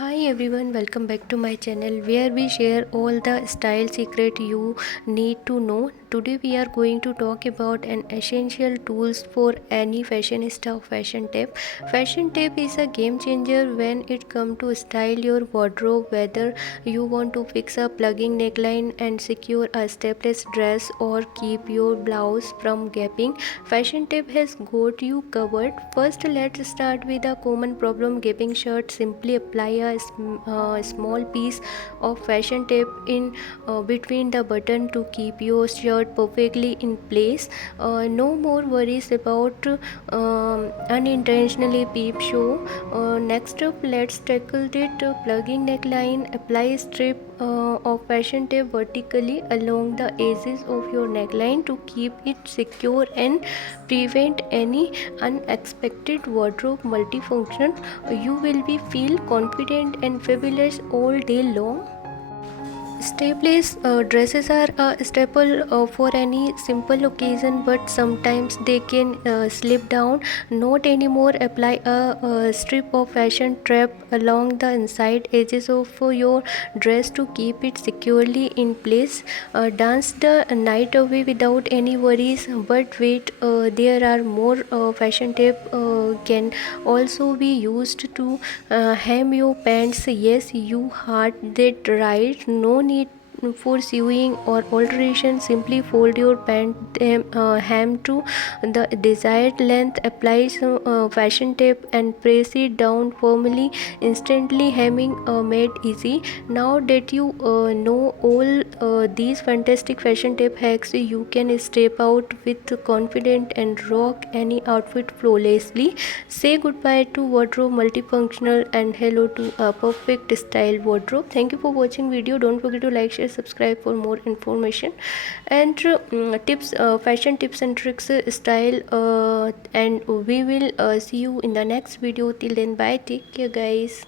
Hi everyone, welcome back to my channel where we share all the style secret you need to know. Today we are going to talk about an essential tools for any fashionista or fashion tape. Fashion tape is a game changer when it comes to style your wardrobe, whether you want to fix a plugging neckline and secure a strapless dress or keep your blouse from gapping. Fashion tape has got you covered. First, let's start with a common problem, gaping shirt. Simply apply a small piece of fashion tape in between the button to keep your shirt perfectly in place. No more worries about unintentionally peep show. Next up, let's tackle it. Plugging neckline. Apply a strip of fashion tape vertically along the edges of your neckline to keep it secure and prevent any unexpected wardrobe multifunction. You will be feel confident and fabulous all day long. Strapless dresses are a staple for any simple occasion, but sometimes they can slip down. Not anymore. Apply a strip of fashion strap along the inside edges of your dress to keep it securely in place. Dance the night away without any worries. But wait, there are more. Fashion tape can also be used to hem your pants. Yes, you heard that right. No need for sewing or alteration. Simply fold your pant hem to the desired length. Apply some fashion tape and press it down firmly. Instantly hemming made easy. Now that you know all these fantastic fashion tape hacks, you can step out with confidence and rock any outfit flawlessly. Say goodbye to wardrobe multifunctional and hello to a perfect style wardrobe. Thank you for watching video. Don't forget to like, share, subscribe for more information and tips, fashion tips and tricks, style, and we will see you in the next video. Till then, bye, take care guys.